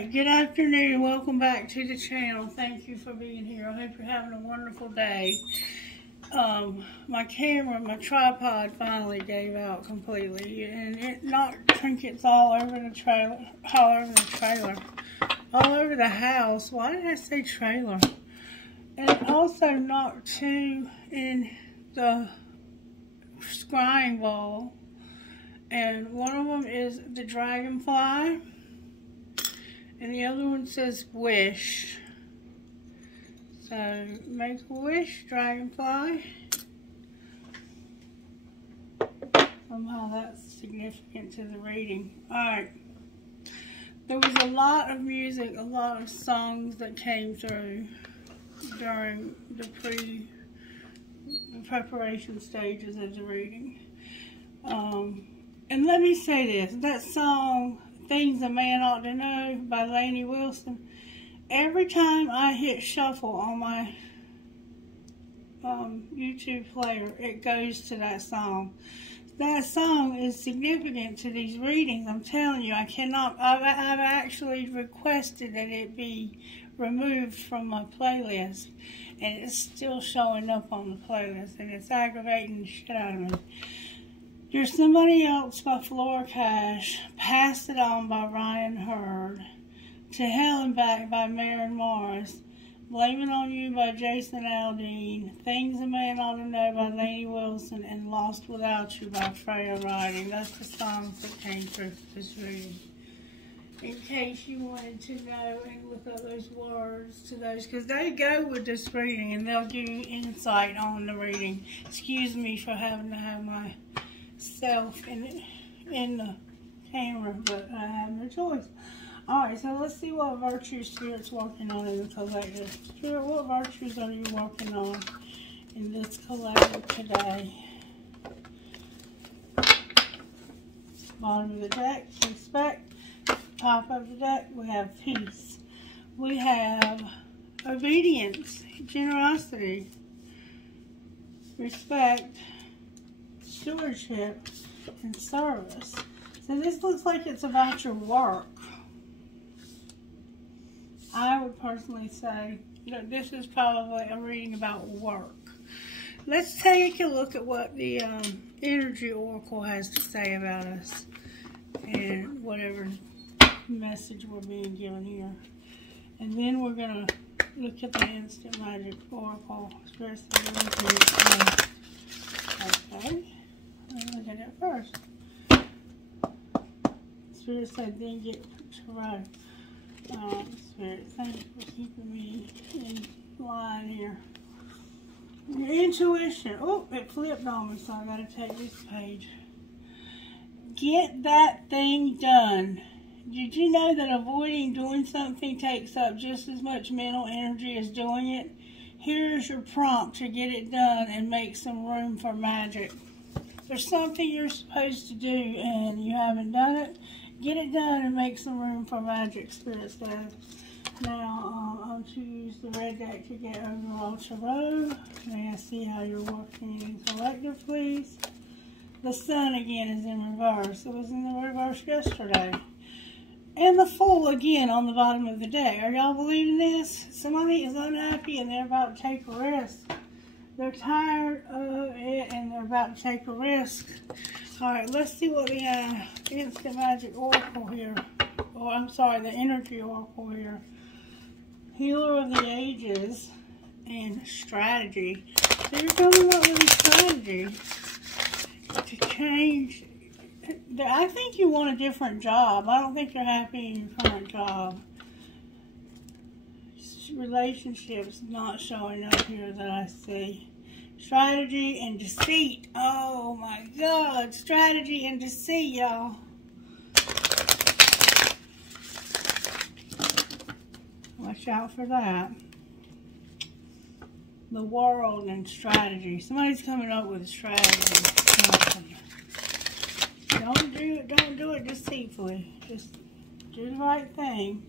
Alright, good afternoon and welcome back to the channel. Thank you for being here. I hope you're having a wonderful day. My camera, my tripod finally gave out completely, and it knocked trinkets all over the house. Why did I say trailer? And it also knocked two in the scrying bowl, and one of them is the dragonfly, and the other one says wish. So make a wish, dragonfly. Somehow that's significant to the reading. Alright. There was a lot of music, a lot of songs that came through during the preparation stages of the reading. And let me say this, that song, Things a Man Ought to Know by Lainey Wilson, every time I hit shuffle on my YouTube player, it goes to that song. That song is significant to these readings. I'm telling you, I cannot, I've actually requested that it be removed from my playlist, and it's still showing up on the playlist, and it's aggravating the shit out of me. There's Somebody Else by Flora Cash, Pass It On by Ryan Hurd, To Hell and Back by Maren Morris, Blame It On You by Jason Aldean, Things a Man Ought to Know by Lainey Wilson, and Lost Without You by Freya Riding. That's the songs that came through this reading. In case you wanted to know and look up those words to those, because they go with this reading and they'll give you insight on the reading. Excuse me for having to have myself in the camera, but I have no choice. Alright, so let's see what virtue Spirit's working on in the collective. Spirit, what virtues are you working on in this collective today? Bottom of the deck, respect. Top of the deck, we have peace. We have obedience, generosity, respect, stewardship, and service. So this looks like it's about your work. I would personally say that this is probably a reading about work. Let's take a look at what the Energy Oracle has to say about us and whatever message we're being given here. And then we're going to look at the Instant Magic Oracle. Okay. Let's look at it first. Spirit said, then get to right. Spirit, thank you for keeping me in line here. Your intuition. Oh, it flipped on me, so I gotta take this page. Get that thing done. Did you know that avoiding doing something takes up just as much mental energy as doing it? Here is your prompt to get it done and make some room for magic. There's something you're supposed to do and you haven't done it. Get it done and make some room for magic, Spirit says. Now, I'll choose the red deck to get overall tarot. May I see how you're working in collective, please? The Sun again is in reverse. It was in the reverse yesterday. And the Fool again on the bottom of the deck. Are y'all believing this? Somebody is unhappy and they're about to take a risk. They're tired of it and they're about to take a risk. Alright, let's see what the Instant Magic Oracle here, or I'm sorry, the Energy Oracle here. Healer of the Ages and Strategy. So you're coming up with a strategy to change. I think you want a different job. I don't think you're happy in your current job. Relationships not showing up here that I see. Strategy and deceit. Oh my God. Strategy and deceit, y'all. Watch out for that. The World and strategy. Somebody's coming up with a strategy. Don't do it deceitfully. Just do the right thing.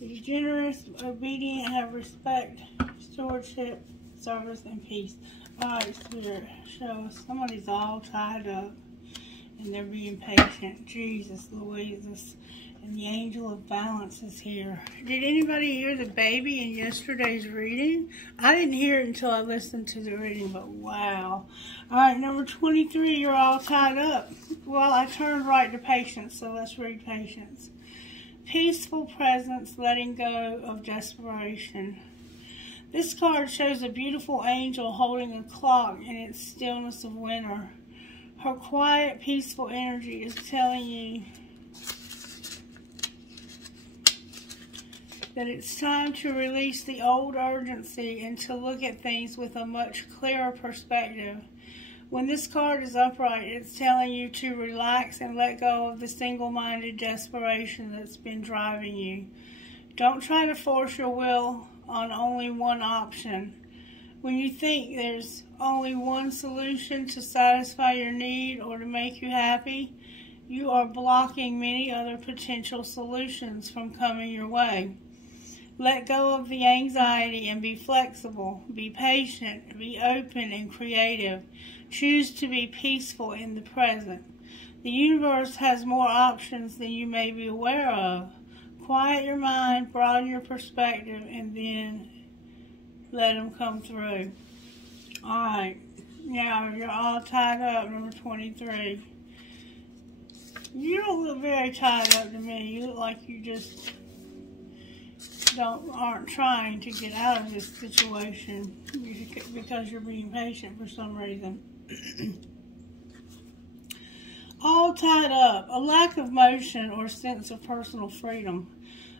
Be generous, obedient, have respect, stewardship, service, and peace. Alright, Spirit, show us. Somebody's all tied up and they're being patient. Jesus, Louises. And the angel of balance is here. Did anybody hear the baby in yesterday's reading? I didn't hear it until I listened to the reading, but wow. All right, number 23, you're all tied up. Well, I turned right to patience, so let's read patience. Peaceful presence, letting go of desperation. This card shows a beautiful angel holding a clock in its stillness of winter. Her quiet, peaceful energy is telling you that it's time to release the old urgency and to look at things with a much clearer perspective. When this card is upright, it's telling you to relax and let go of the single-minded desperation that's been driving you. Don't try to force your will on only one option. When you think there's only one solution to satisfy your need or to make you happy, you are blocking many other potential solutions from coming your way. Let go of the anxiety and be flexible. Be patient, be open and creative. Choose to be peaceful in the present. The universe has more options than you may be aware of. Quiet your mind, broaden your perspective, and then let them come through. Alright, now you're all tied up, number 23. You don't look very tied up to me. You look like you just aren't trying to get out of this situation because you're being patient for some reason. All tied up, a lack of motion or sense of personal freedom.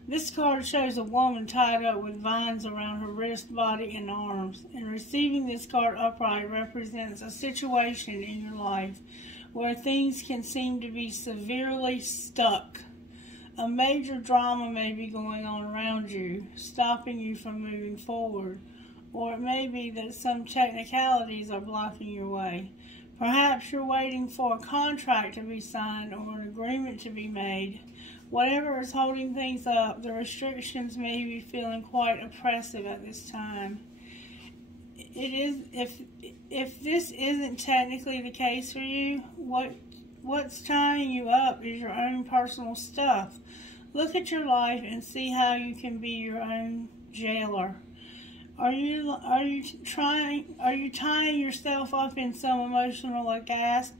This card shows a woman tied up with vines around her wrist, body, and arms. And receiving this card upright represents a situation in your life where things can seem to be severely stuck. A major drama may be going on around you, stopping you from moving forward. Or it may be that some technicalities are blocking your way. Perhaps you're waiting for a contract to be signed or an agreement to be made. Whatever is holding things up, the restrictions may be feeling quite oppressive at this time. It is, if this isn't technically the case for you, what's tying you up is your own personal stuff. Look at your life and see how you can be your own jailer. Are you tying yourself up in some emotional aghast,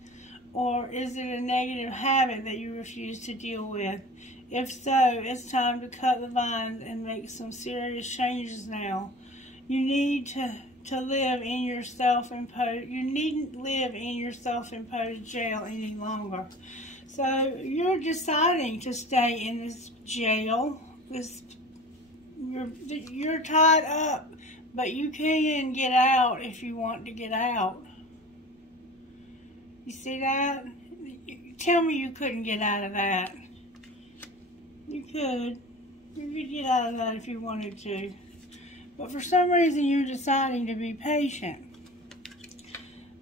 or is it a negative habit that you refuse to deal with? If so, it's time to cut the vines and make some serious changes now. You need to live in your self-imposed. You needn't live in your self-imposed jail any longer. So you're deciding to stay in this jail. You're tied up, but you can get out if you want to get out. You see that? Tell me you couldn't get out of that. You could. You could get out of that if you wanted to. But for some reason, you're deciding to be patient.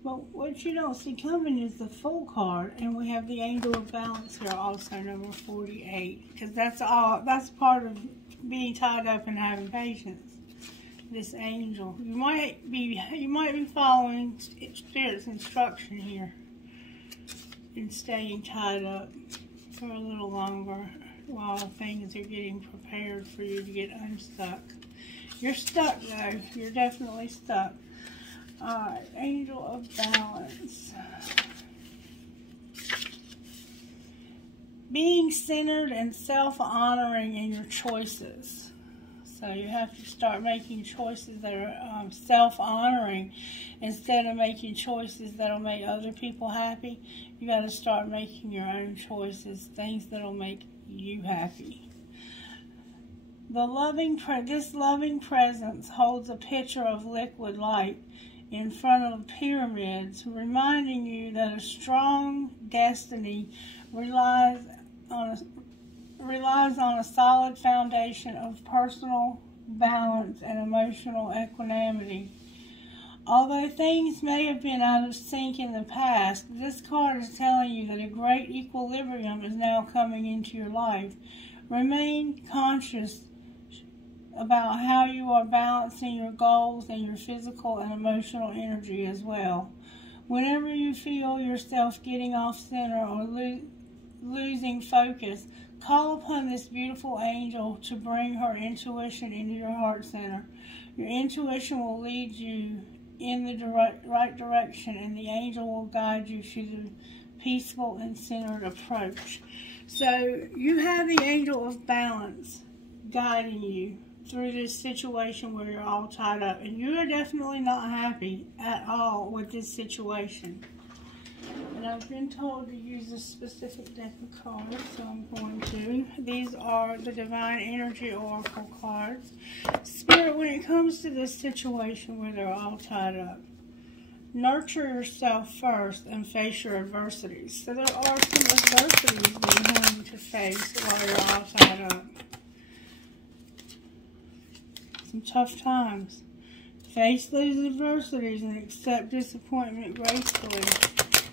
But what you don't see coming is the Fool card, and we have the Angel of Balance here, also number 48, because that's part of being tied up and having patience. This angel, you might be following Spirit's instruction here and staying tied up for a little longer while things are getting prepared for you to get unstuck. You're stuck though. You're definitely stuck. Alright, Angel of Balance. Being centered and self-honoring in your choices. So you have to start making choices that are self-honoring instead of making choices that'll make other people happy. You got to start making your own choices, things that'll make you happy. This loving presence holds a pitcher of liquid light in front of pyramids, reminding you that a strong destiny relies on a solid foundation of personal balance and emotional equanimity. Although things may have been out of sync in the past, this card is telling you that a great equilibrium is now coming into your life. Remain conscious about how you are balancing your goals and your physical and emotional energy as well. Whenever you feel yourself getting off center or losing focus, call upon this beautiful angel to bring her intuition into your heart center. Your intuition will lead you in the right direction, and the angel will guide you through the peaceful and centered approach. So you have the angel of balance guiding you through this situation where you're all tied up, and you are definitely not happy at all with this situation. And I've been told to use a specific deck of cards, so I'm going to. These are the Divine Energy Oracle cards. Spirit, when it comes to this situation where they're all tied up, nurture yourself first and face your adversities. So there are some adversities that you're having to face while you're all tied up. Some tough times. Face those adversities and accept disappointment gracefully.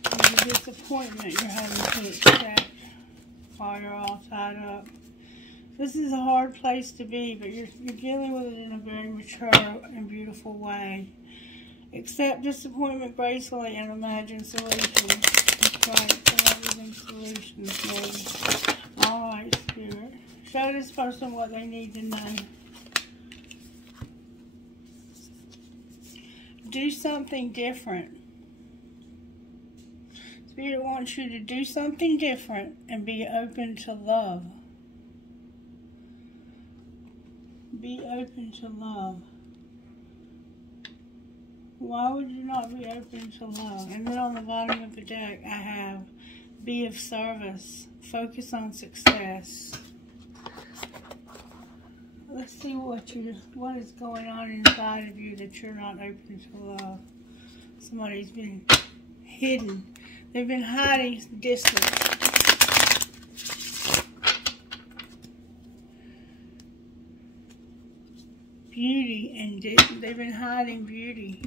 The disappointment you're having to accept while you're all tied up. This is a hard place to be, but you're dealing with it in a very mature and beautiful way. Accept disappointment gracefully and imagine solutions. That's right, everything solutions, Lord. Alright, Spirit. Show this person what they need to know. Do something different. Spirit wants you to do something different and be open to love. Be open to love. Why would you not be open to love? And then on the bottom of the deck, I have be of service. Focus on success. Let's see what is going on inside of you that you're not open to love. Somebody's been hidden. They've been hiding distance. Beauty and distance. They've been hiding beauty.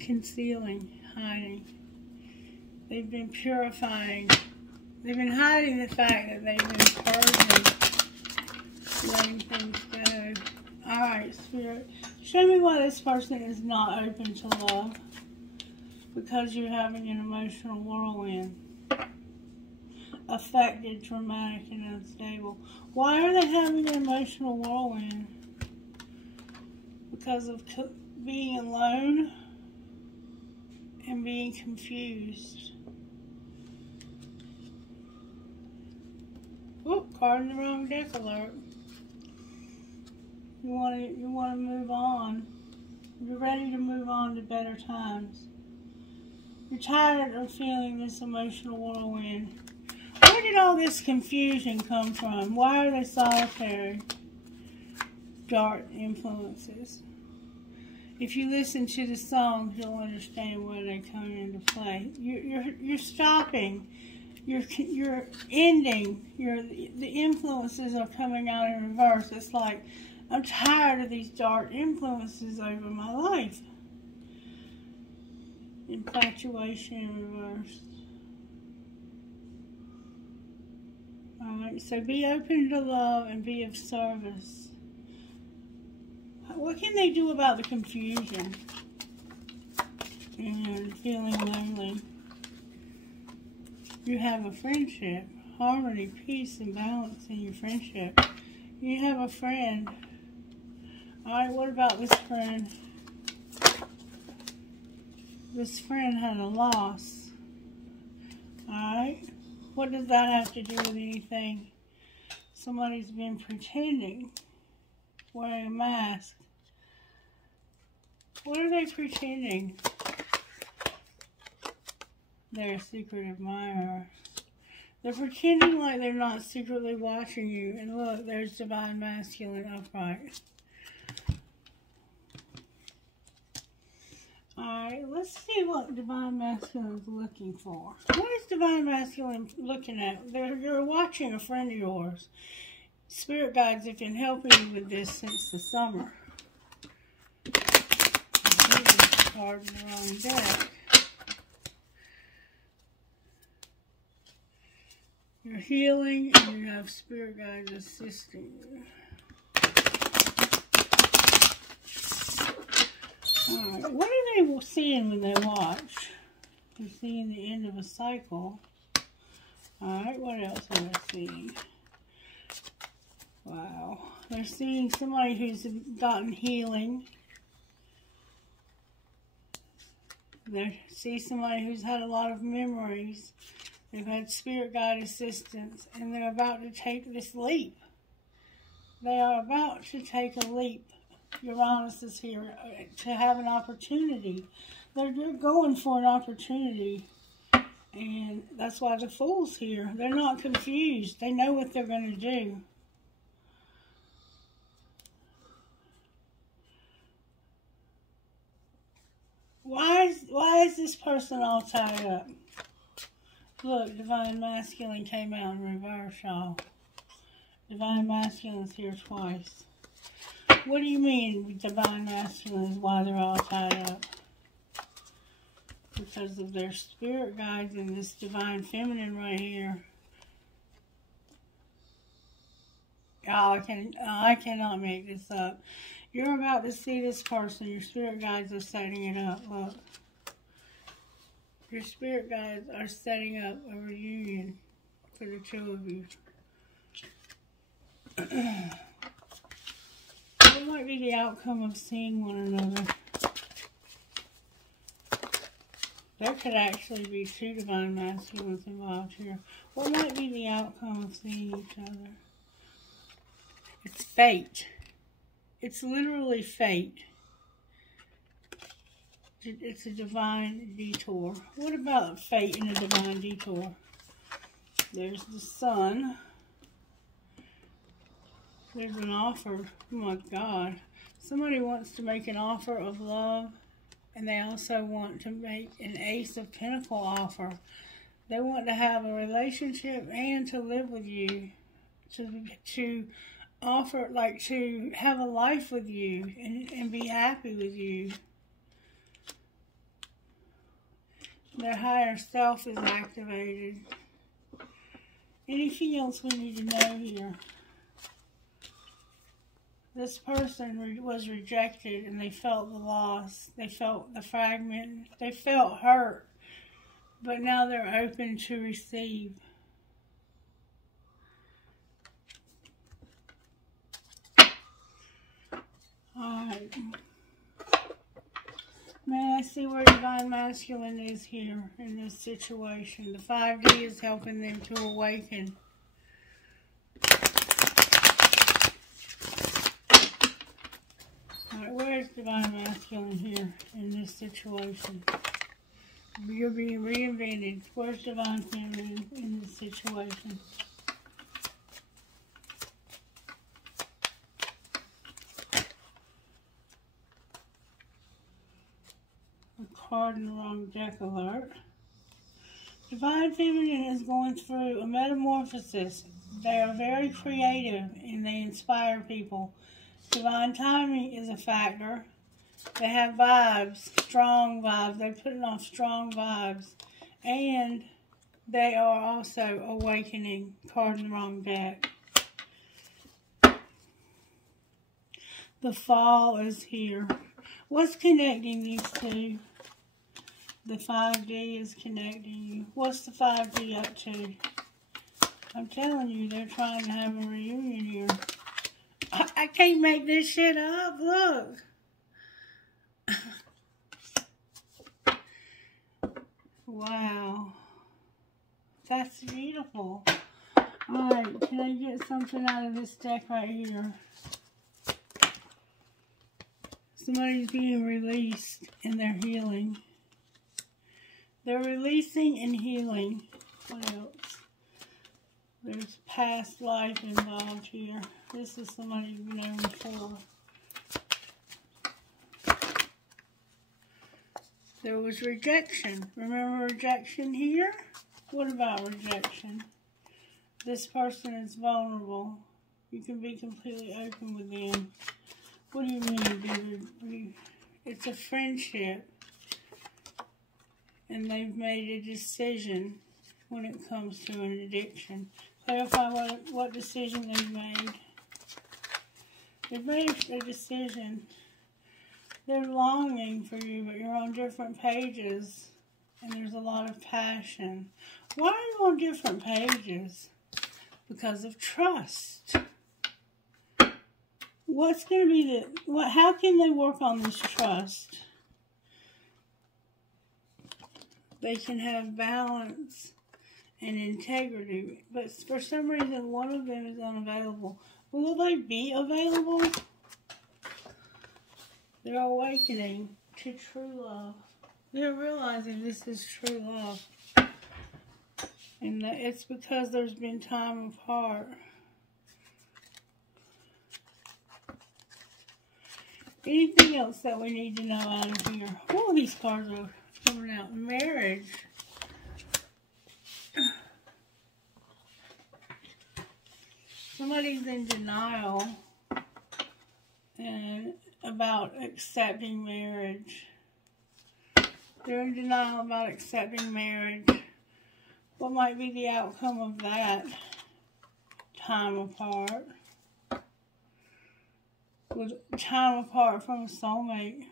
Concealing, hiding. They've been purifying. They've been hiding the fact that they've been purging, letting things go. Alright, Spirit. Show me why this person is not open to love. Because you're having an emotional whirlwind. Affected, traumatic, and unstable. Why are they having an emotional whirlwind? Because of being alone and being confused. Oh, card in the wrong deck alert. You want to move on. You're ready to move on to better times. You're tired of feeling this emotional whirlwind. Where did all this confusion come from? Why are they solitary? Dark influences. If you listen to the songs, you'll understand where they come into play. You're stopping. You're ending. The influences are coming out in reverse. It's like, I'm tired of these dark influences over my life. Infatuation in reverse. Alright, so be open to love and be of service. What can they do about the confusion and feeling lonely? You have a friendship, harmony, peace, and balance in your friendship. You have a friend. Alright, what about this friend? This friend had a loss. Alright, what does that have to do with anything? Somebody's been pretending, wearing a mask. What are they pretending? They're a secret admirer. They're pretending like they're not secretly watching you. And look, there's Divine Masculine upright. Alright, let's see what Divine Masculine is looking for. What is Divine Masculine looking at? You're watching a friend of yours. Spirit guides have been helping you with this since the summer. Card in the wrong deck. You're healing and you have spirit guides assisting you. Alright, what are they seeing when they watch? You're seeing the end of a cycle. Alright, what else are they seeing? Wow. They're seeing somebody who's gotten healing. They see somebody who's had a lot of memories. They've had spirit guide assistance, and they're about to take this leap. They are about to take a leap. Uranus is here to have an opportunity. They're going for an opportunity, and that's why the Fool's here. They're not confused. They know what they're going to do. Why is this person all tied up? Look, Divine Masculine came out in reverse, y'all. Divine Masculine's here twice. What do you mean Divine Masculine is why they're all tied up? Because of their spirit guides and this Divine Feminine right here. Y'all, I cannot make this up. You're about to see this person. Your spirit guides are setting it up. Look. Your spirit guides are setting up a reunion for the two of you. What might be the outcome of seeing one another? There could actually be two Divine Masculines involved here. What might be the outcome of seeing each other? It's fate. It's literally fate. It's a divine detour. What about fate in a divine detour? There's the Sun. There's an offer. Oh my God. Somebody wants to make an offer of love, and they also want to make an Ace of Pentacle offer. They want to have a relationship and to live with you. To offer, like to have a life with you and be happy with you. Their higher self is activated. Anything else we need to know here? This person was rejected and they felt the loss. They felt the fragment. They felt hurt. But now they're open to receive. Alright. May I see where Divine Masculine is here in this situation? The 5D is helping them to awaken. Alright, where is Divine Masculine here in this situation? You're being reinvented. Where's Divine Feminine in this situation? Card in the wrong deck alert. Divine Feminine is going through a metamorphosis. They are very creative and they inspire people. Divine timing is a factor. They have vibes, strong vibes. They're putting off strong vibes. And they are also awakening. Card in the wrong deck. The Fall is here. What's connecting these two? The 5D is connecting you. What's the 5D up to? I'm telling you, they're trying to have a reunion here. I can't make this shit up. Look. Wow. That's beautiful. Alright, can I get something out of this deck right here? Somebody's being released and they're healing. They're releasing and healing. What else? There's past life involved here. This is somebody you've known before. There was rejection. Remember rejection here? What about rejection? This person is vulnerable. You can be completely open with them. What do you mean, dude? It's a friendship. And they've made a decision when it comes to an addiction. Clarify what decision they've made. They've made a decision. They're longing for you, but you're on different pages. And there's a lot of passion. Why are you on different pages? Because of trust. What's going to be how can they work on this trust? They can have balance and integrity, but for some reason one of them is unavailable. Will they be available? They're awakening to true love. They're realizing this is true love. And that it's because there's been time apart. Anything else that we need to know out of here? Oh, these cards are coming out. Marriage. Somebody's in denial and about accepting marriage. They're in denial about accepting marriage. What might be the outcome of that? Time apart. With time apart from a soulmate.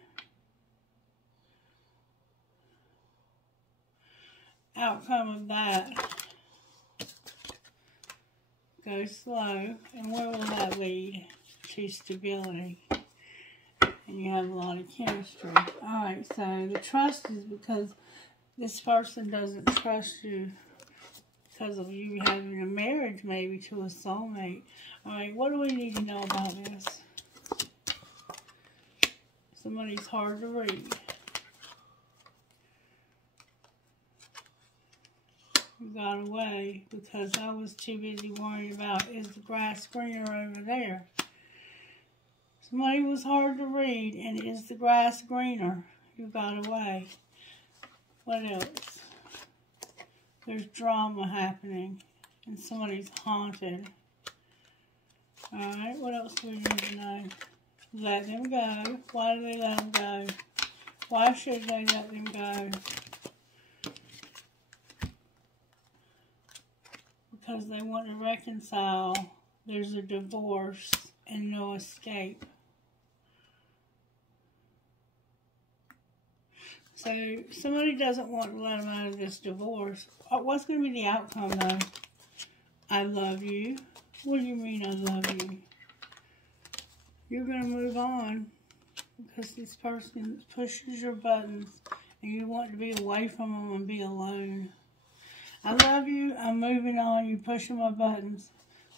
Outcome of that. Go slow. And where will that lead? To stability. And you have a lot of chemistry. Alright, so the trust is because this person doesn't trust you because of you having a marriage maybe to a soulmate. Alright, what do we need to know about this? Somebody's hard to read. You got away because I was too busy worrying about, is the grass greener over there? Somebody was hard to read, and is the grass greener? You got away. What else? There's drama happening, and somebody's haunted. Alright, what else do we need to know? Let them go. Why do they let them go? Why should they let them go? Because they want to reconcile. There's a divorce and no escape. So somebody doesn't want to let them out of this divorce. What's going to be the outcome though? I love you. What do you mean I love you? You're going to move on because this person pushes your buttons and you want to be away from them and be alone. I love you. I'm moving on. You're pushing my buttons.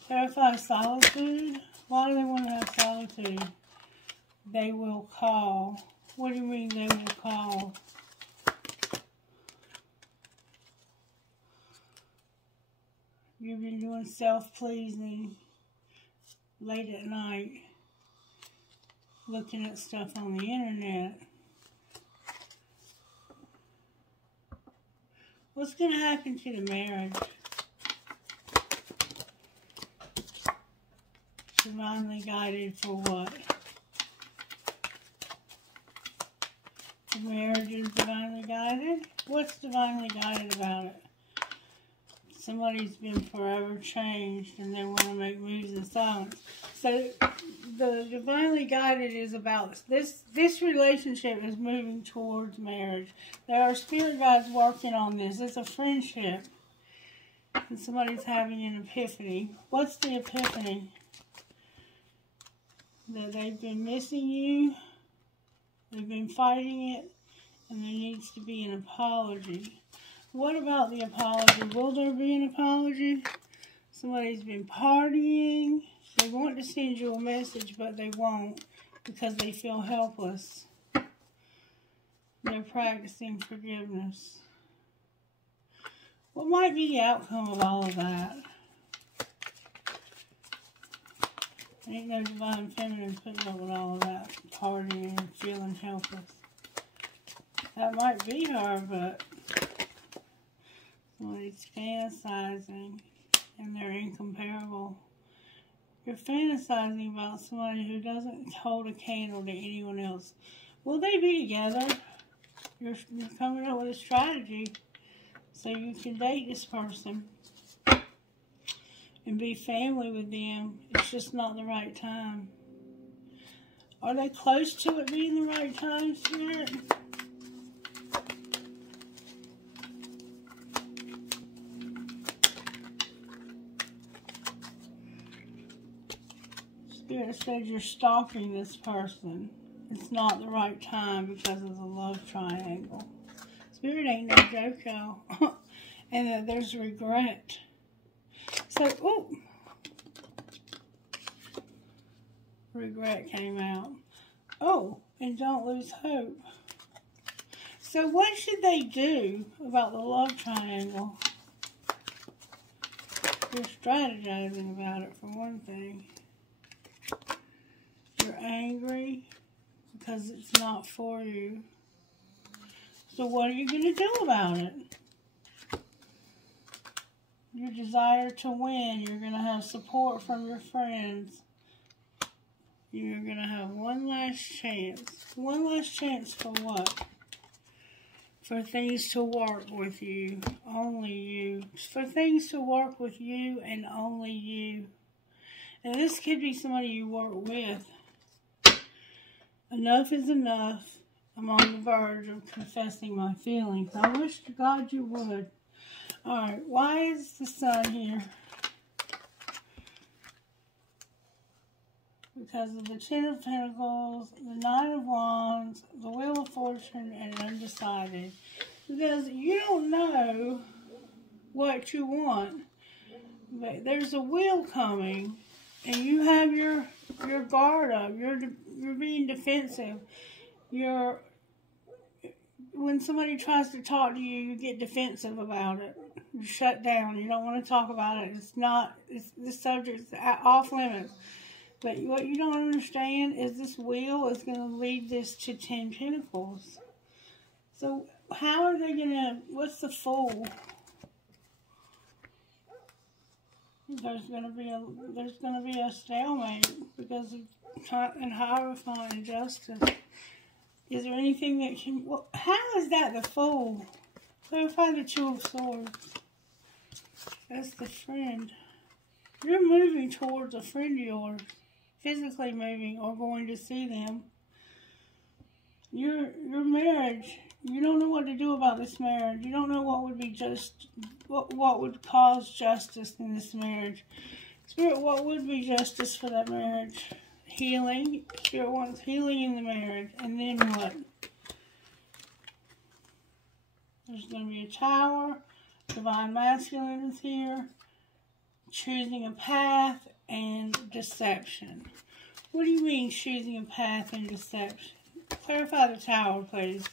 Clarify solitude. Why do they want to have solitude? They will call. What do you mean they will call? You've been doing self-pleasing late at night, looking at stuff on the internet. What's going to happen to the marriage? Divinely guided for what? The marriage is divinely guided? What's divinely guided about it? Somebody's been forever changed and they want to make moves in silence. So the divinely guided is about this relationship is moving towards marriage. There are spirit guides working on this. It's a friendship. And somebody's having an epiphany. What's the epiphany? That they've been missing you. They've been fighting it. And there needs to be an apology. What about the apology? Will there be an apology? Somebody's been partying. They want to send you a message, but they won't because they feel helpless. They're practicing forgiveness. What might be the outcome of all of that? Ain't no divine feminine putting up with all of that partying and feeling helpless. That might be her, but somebody's fantasizing and they're incomparable. You're fantasizing about somebody who doesn't hold a candle to anyone else. Will they be together? You're coming up with a strategy so you can date this person and be family with them. It's just not the right time. Are they close to it being the right time, Spirit? here it says you're stalking this person. It's not the right time because of the love triangle. Spirit ain't no joke, y'all. And that there's regret. So, ooh. Regret came out. Oh, and don't lose hope. So what should they do about the love triangle? You're strategizing about it, for one thing. You're angry because it's not for you. So what are you going to do about it? Your desire to win. You're going to have support from your friends. You're going to have one last chance. One last chance for what? For things to work with you. Only you. For things to work with you and only you. And this could be somebody you work with. Enough is enough. I'm on the verge of confessing my feelings. I wish to God you would. Alright, why is the sun here? Because of the Ten of Pentacles, the Nine of Wands, the Wheel of Fortune, and undecided. Because you don't know what you want. But there's a wheel coming, and you have your guard up. You're being defensive. When somebody tries to talk to you, you get defensive about it. You shut down. You don't want to talk about it. This subject's off limits. But what you don't understand is this wheel is going to lead this to 10 Pentacles. So how are they going to, what's the Fool? There's going to be a stalemate because of Hierophant and Justice. Is there anything that can, well, how is that the Fool? Clarify the Two of Swords. That's the Friend. You're moving towards a friend of yours. Physically moving or going to see them. Your marriage, you don't know what to do about this marriage. You don't know what would be what would cause justice in this marriage. Spirit, what would be justice for that marriage? Healing. Spirit wants healing in the marriage. And then what? There's going to be a Tower. Divine Masculine is here. Choosing a path. And deception. What do you mean choosing a path and deception? Clarify the Tower, please.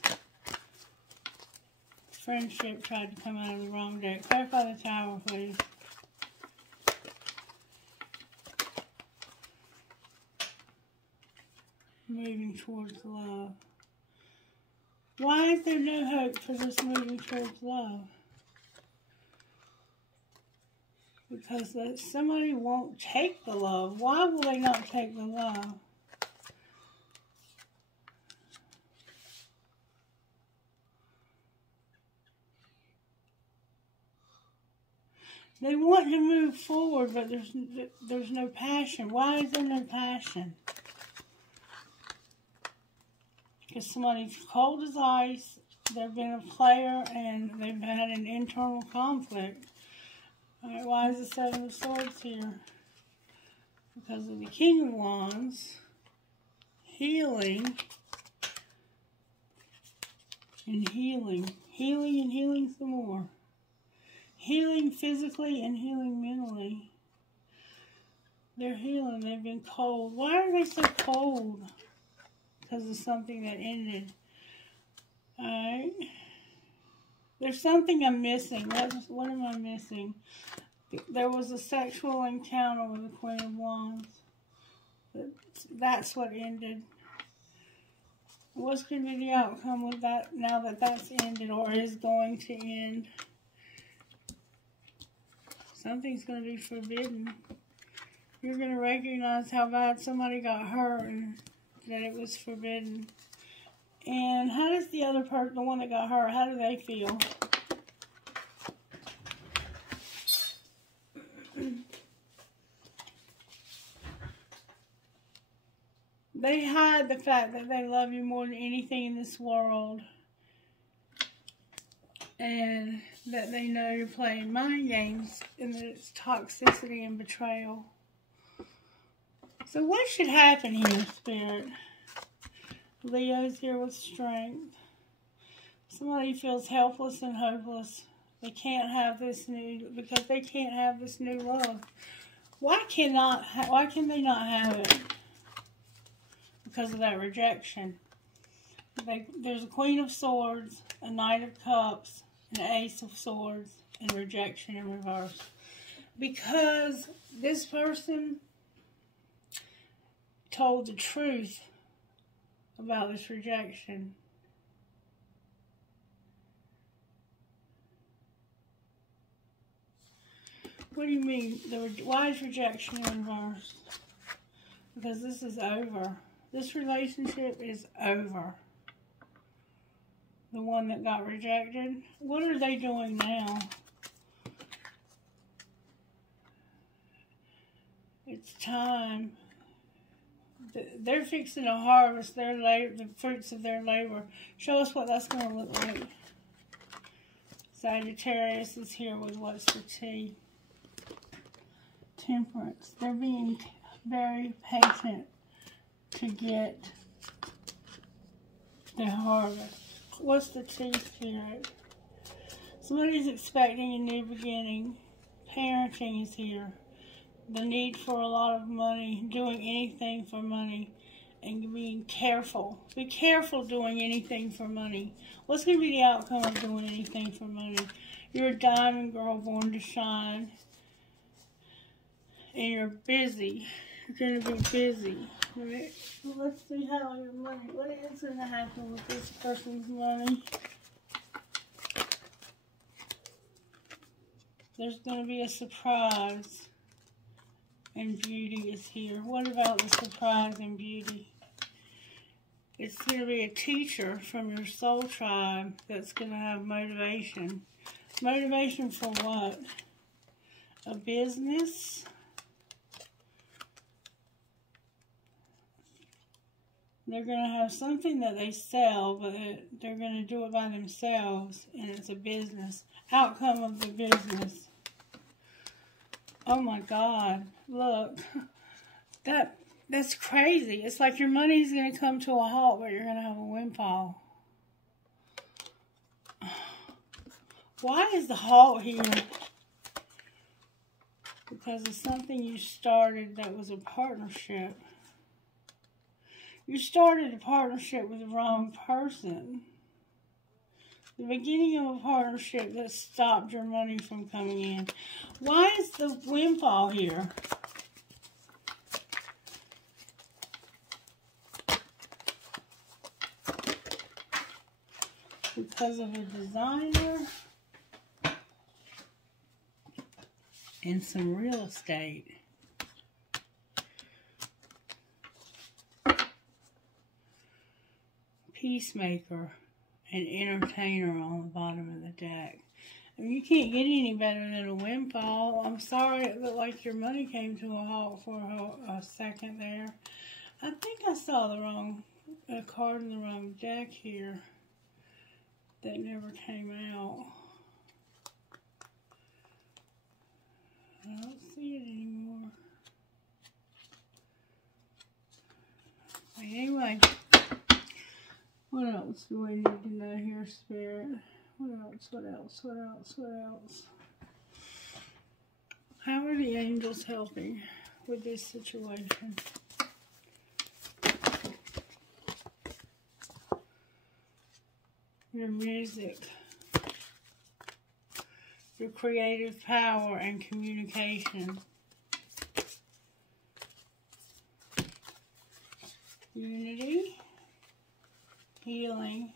Friendship tried to come out of the wrong deck. Clarify the Tower, please. Moving towards love. Why is there no hope for this moving towards love? Because somebody won't take the love. Why will they not take the love? They want to move forward, but there's no passion. Why is there no passion? Because somebody's cold as ice. They've been a player and they've had an internal conflict. Alright, why is the Seven of Swords here? Because of the King of Wands, healing, and healing. Healing and healing some more. Healing physically and healing mentally. They're healing. They've been cold. Why are they so cold? Because of something that ended. Alright. There's something I'm missing. What am I missing? There was a sexual encounter with the Queen of Wands. That's what ended. What's going to be the outcome with that now that that's ended or is going to end? Something's going to be forbidden. You're going to recognize how bad somebody got hurt and that it was forbidden. And how does the other person, the one that got hurt, how do they feel? They hide the fact that they love you more than anything in this world. And that they know you're playing mind games and that it's toxicity and betrayal. So what should happen here, Spirit? Leo's here with strength. Somebody feels helpless and hopeless. They can't have this new, because they can't have this new love. Why can they not have it? Because of that rejection. There's a Queen of Swords, a Knight of Cups, an Ace of Swords, and rejection in reverse. Because this person told the truth about this rejection. What do you mean? Why is rejection in reverse? Because this is over. This relationship is over. The one that got rejected. What are they doing now? It's time. They're fixing to harvest their labor, the fruits of their labor. Show us what that's going to look like. Sagittarius is here with what's for tea. Temperance. They're being very patient to get their harvest. What's the tea, Spirit? Somebody's expecting a new beginning. Parenting is here. The need for a lot of money, doing anything for money, and being careful. Be careful doing anything for money. What's going to be the outcome of doing anything for money? You're a diamond girl born to shine. And you're busy. You're going to be busy. Right? Well, let's see how your money, what is going to happen with this person's money? There's going to be a surprise. And beauty is here. What about the surprise and beauty? It's going to be a teacher from your soul tribe that's going to have motivation. Motivation for what? A business? They're going to have something that they sell, but they're going to do it by themselves, and it's a business. Outcome of the business. Oh my God, look, that's crazy. It's like your money's going to come to a halt, but you're going to have a windfall. Why is the halt here? Because of something you started that was a partnership. You started a partnership with the wrong person. The beginning of a partnership that stopped your money from coming in. Why is the windfall here? Because of a designer and some real estate. Peacemaker. An entertainer on the bottom of the deck. I mean, you can't get any better than a windfall. I'm sorry, it looked like your money came to a halt for a second there. I think I saw a card in the wrong deck here that never came out. I don't see it anymore. Anyway. What else do we need to know here, Spirit? What else? How are the angels helping with this situation? Your music. Your creative power and communication. Unity. Healing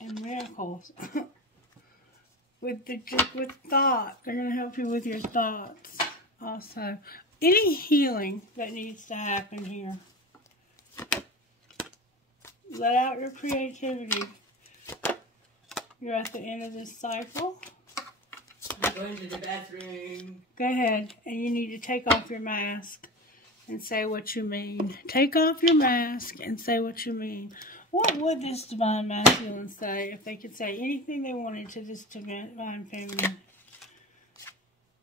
and miracles. with thought. They're going to help you with your thoughts. Also, any healing that needs to happen here. Let out your creativity. You're at the end of this cycle. I'm going to the bathroom. Go ahead, and you need to take off your mask. And say what you mean. Take off your mask and say what you mean. What would this divine masculine say if they could say anything they wanted to this divine feminine?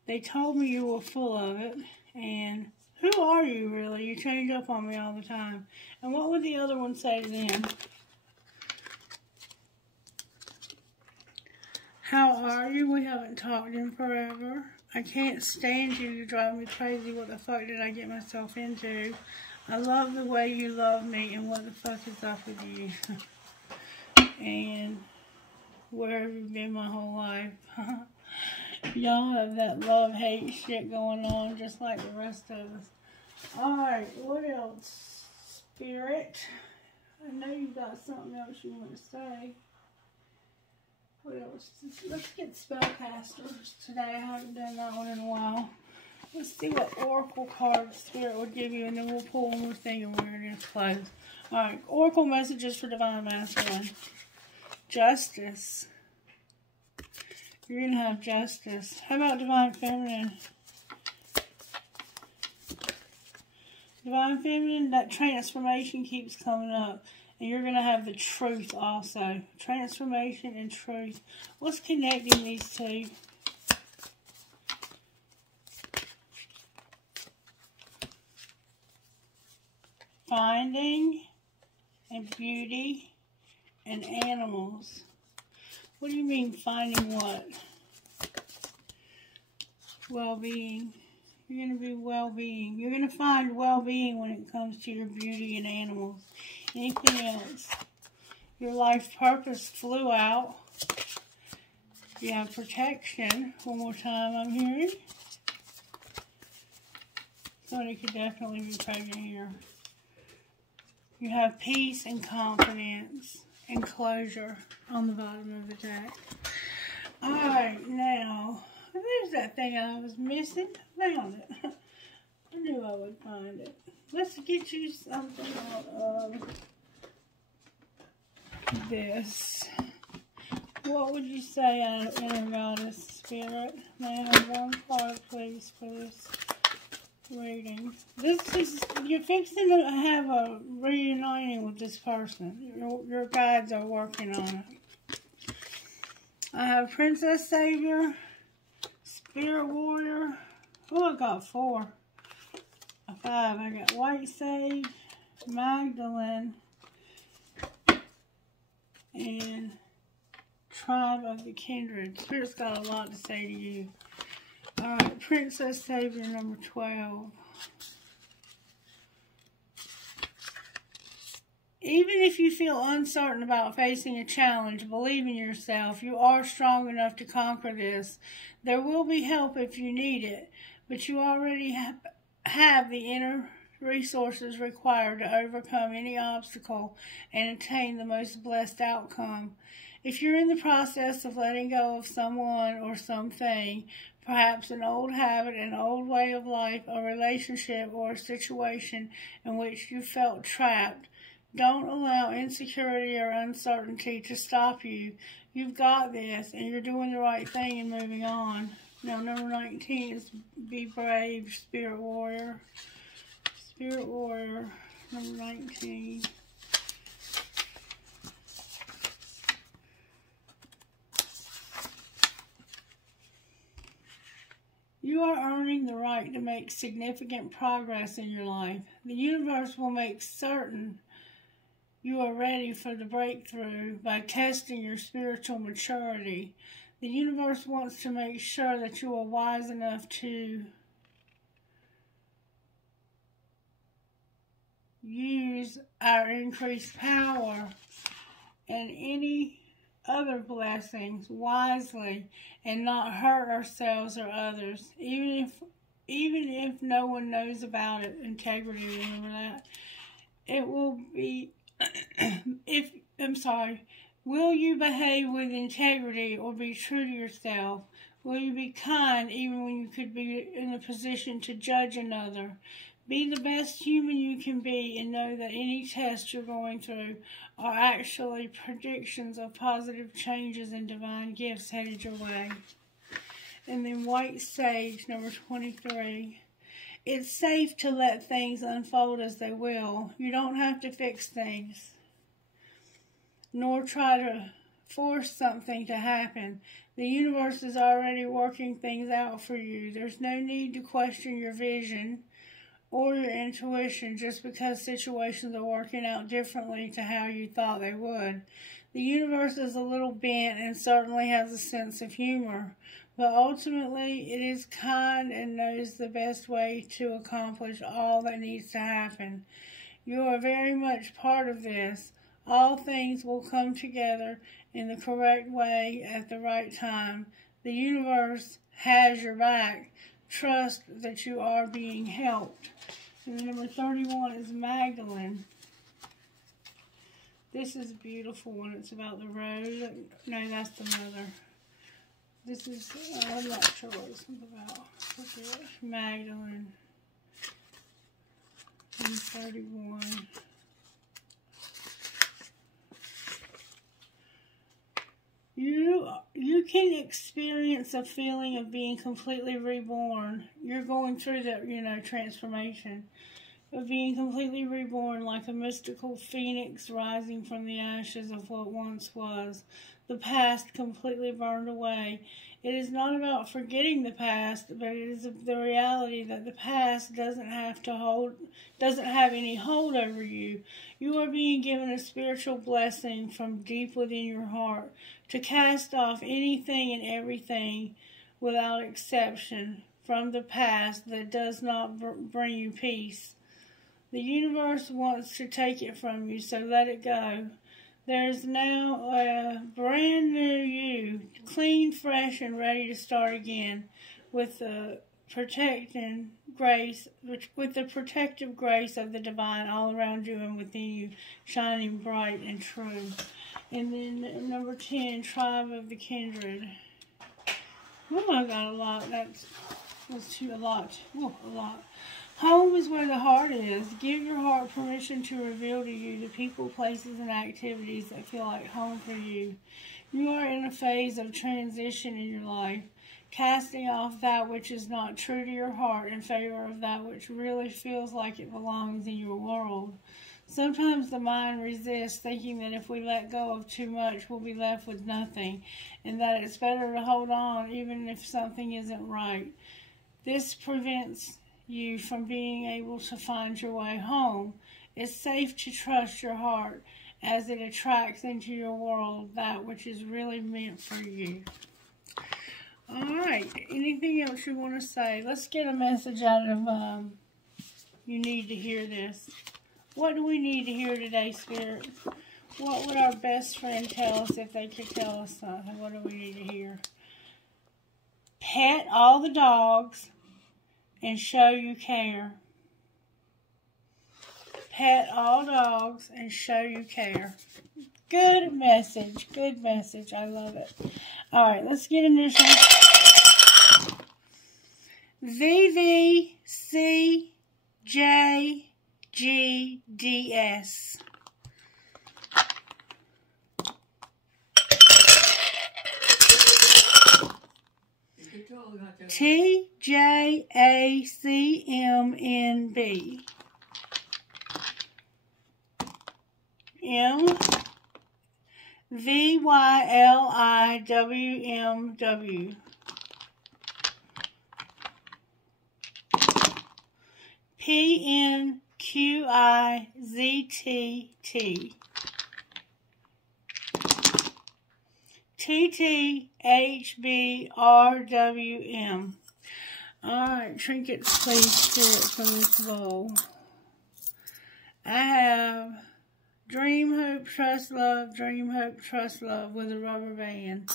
They told me you were full of it. And Who are you, really? You change up on me all the time. And what would the other one say to them? How are you? We haven't talked in forever. I can't stand you. You drive me crazy. What the fuck did I get myself into? I love the way you love me, and what the fuck is up with you? And where have you been my whole life? Y'all have that love-hate shit going on just like the rest of us. Alright, what else? Spirit. I know you've got something else you want to say. What else? Let's get spellcasters today. I haven't done that one in a while. Let's see what Oracle card Spirit will give you, and then we'll pull one more thing and we're going to close. Alright, Oracle messages for Divine Masculine. Justice. You're going to have justice. How about Divine Feminine? Divine Feminine, that transformation keeps coming up. And you're going to have the truth also. Transformation and truth. What's connecting these two? Finding and beauty and animals. What do you mean finding what? Well-being. You're going to be well-being. You're going to find well-being when it comes to your beauty and animals. Anything else? Your life purpose flew out. You have protection. One more time I'm hearing. Somebody could definitely be pregnant here. You have peace and confidence and closure on the bottom of the deck. Alright, now, there's that thing I was missing. Found it. I knew I would find it. Let's get you something out of this. What would you say out of Inner Goddess Spirit? May I have one card, please, for this reading? This is, you're fixing to have a reuniting with this person. Your guides are working on it. I have Princess Savior, Spirit Warrior. Oh, I got 4. A 5. I got White Sage, Magdalene, and Tribe of the Kindred. Spirit's got a lot to say to you. Alright, Princess Savior number 12. Even if you feel uncertain about facing a challenge, believe in yourself. You are strong enough to conquer this. There will be help if you need it, but you already have the inner resources required to overcome any obstacle and attain the most blessed outcome. If you're in the process of letting go of someone or something, perhaps an old habit, an old way of life, a relationship, or a situation in which you felt trapped, don't allow insecurity or uncertainty to stop you. You've got this, and you're doing the right thing and moving on. Now, number 19 is Be Brave, Spirit Warrior. Spirit Warrior, number 19. You are earning the right to make significant progress in your life. The universe will make certain you are ready for the breakthrough by testing your spiritual maturity. The universe wants to make sure that you are wise enough to use our increased power and any other blessings wisely and not hurt ourselves or others, even if no one knows about it. Integrity, remember that. It will be will you behave with integrity or be true to yourself? Will you be kind even when you could be in a position to judge another? Be the best human you can be and know that any tests you're going through are actually predictions of positive changes and divine gifts headed your way. And then White Sage, number 23. It's safe to let things unfold as they will. You don't have to fix things, nor try to force something to happen. The universe is already working things out for you. There's no need to question your vision or your intuition just because situations are working out differently to how you thought they would. The universe is a little bent and certainly has a sense of humor, but ultimately it is kind and knows the best way to accomplish all that needs to happen. You are very much part of this. All things will come together in the correct way at the right time. The universe has your back. Trust that you are being helped. And number 31 is Magdalene. This is a beautiful one. It's about the rose. No, that's the mother. This is, I'm not sure what this one's about. Okay, Magdalene. And 31. You can experience a feeling of being completely reborn. You're going through the, transformation of being completely reborn like a mystical phoenix rising from the ashes of what once was. The past completely burned away. It is not about forgetting the past, but it is the reality that the past doesn't have any hold over you. You are being given a spiritual blessing from deep within your heart to cast off anything and everything without exception from the past that does not bring you peace. The universe wants to take it from you, so let it go. There's now a brand new you, clean, fresh, and ready to start again with the protective grace of the divine all around you and within you, shining bright and true. And then number 10, Tribe of the Kindred. Oh, I got a lot. That's a lot. Oh, a lot. Home is where the heart is. Give your heart permission to reveal to you the people, places, and activities that feel like home for you. You are in a phase of transition in your life, casting off that which is not true to your heart in favor of that which really feels like it belongs in your world. Sometimes the mind resists, thinking that if we let go of too much, we'll be left with nothing, and that it's better to hold on even if something isn't right. This prevents you from being able to find your way home. It's safe to trust your heart as it attracts into your world that which is really meant for you. Alright, anything else you want to say? Let's get a message out of you need to hear this. What do we need to hear today, Spirit? What would our best friend tell us if they could tell us something? What do we need to hear? Pet all the dogs and show you care. Pet all dogs and show you care. Good message. Good message. I love it. All right, let's get in this one. VVCJGDS. TJACMNB. MVYLIWMW. PNQIZTT. TTHBRWM. Alright, trinkets, please, Spirit, from this bowl. I have Dream, Hope, Trust, Love, Dream, Hope, Trust, Love with a rubber band.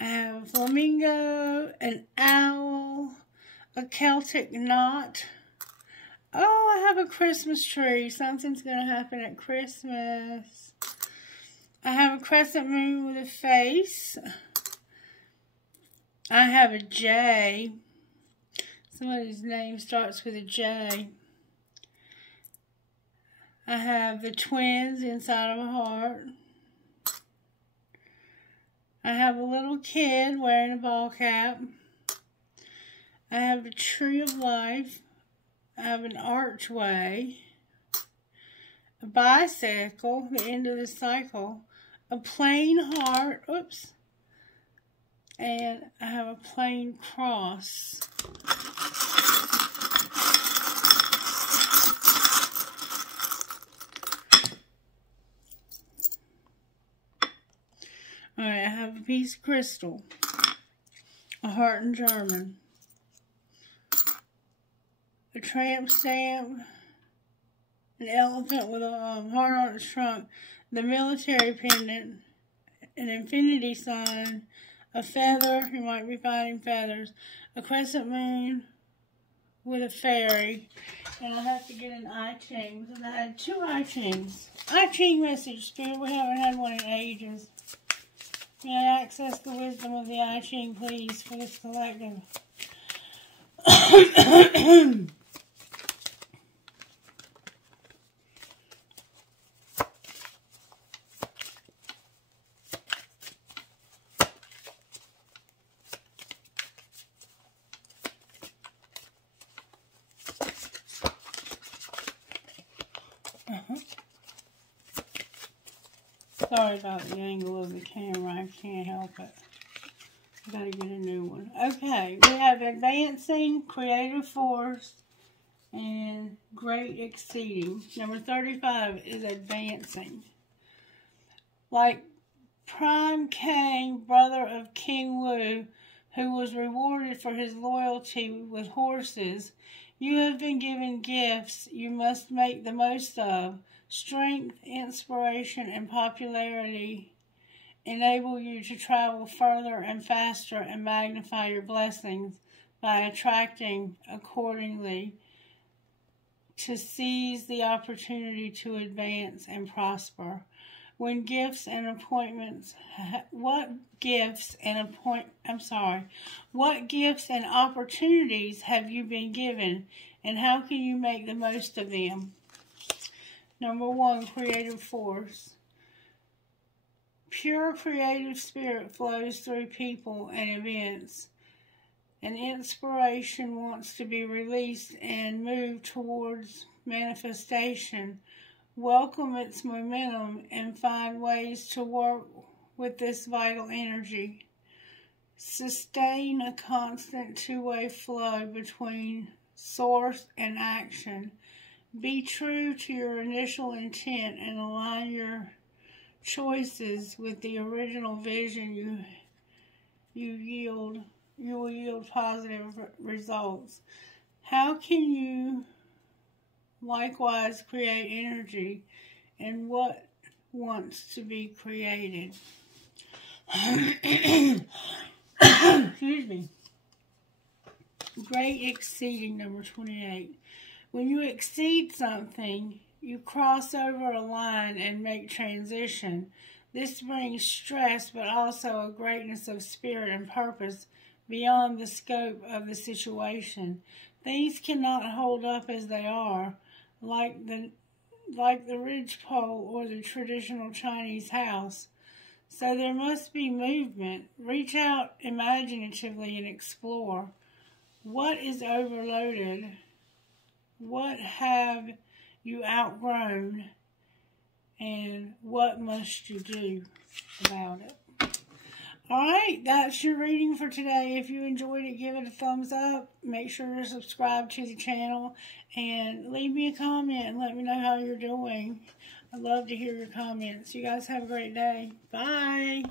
I have a flamingo, an owl, a Celtic knot. Oh, I have a Christmas tree. Something's going to happen at Christmas. I have a crescent moon with a face. I have a J. Somebody's name starts with a J. I have the twins inside of a heart. I have a little kid wearing a ball cap. I have a tree of life. I have an archway. A bicycle, the end of the cycle. A plain heart. Oops. And I have a plain cross. peace crystal, a heart in German, a tramp stamp, an elephant with a heart on its trunk, the military pendant, an infinity sign, a feather, you might be finding feathers, a crescent moon with a fairy, and I have to get an I Ching, because I had 2 I Chings. I Ching message, Spirit, we haven't had one in ages. May I access the wisdom of the I Ching, please, for this collective? Sorry about the angle of the camera. I can't help it. I gotta get a new one. Okay, we have advancing, creative force, and great exceeding. Number 35 is advancing. Like Prime Kang, brother of King Wu, who was rewarded for his loyalty with horses, you have been given gifts you must make the most of. Strength, inspiration, and popularity enable you to travel further and faster and magnify your blessings by attracting accordingly to seize the opportunity to advance and prosper. What gifts and opportunities have you been given, and how can you make the most of them? Number 1, creative force. Pure creative spirit flows through people and events. An inspiration wants to be released and move towards manifestation. Welcome its momentum and find ways to work with this vital energy. Sustain a constant two-way flow between source and action. Be true to your initial intent and align your choices with the original vision. You will yield positive results. How can you likewise create energy and what wants to be created? Excuse me. Great exceeding, number 28. When you exceed something, you cross over a line and make transition. This brings stress, but also a greatness of spirit and purpose beyond the scope of the situation. Things cannot hold up as they are, like the ridgepole or the traditional Chinese house. So there must be movement. Reach out imaginatively and explore. What is overloaded? What have you outgrown? And what must you do about it? Alright, that's your reading for today. If you enjoyed it, give it a thumbs up. Make sure to subscribe to the channel. And leave me a comment and let me know how you're doing. I'd love to hear your comments. You guys have a great day. Bye.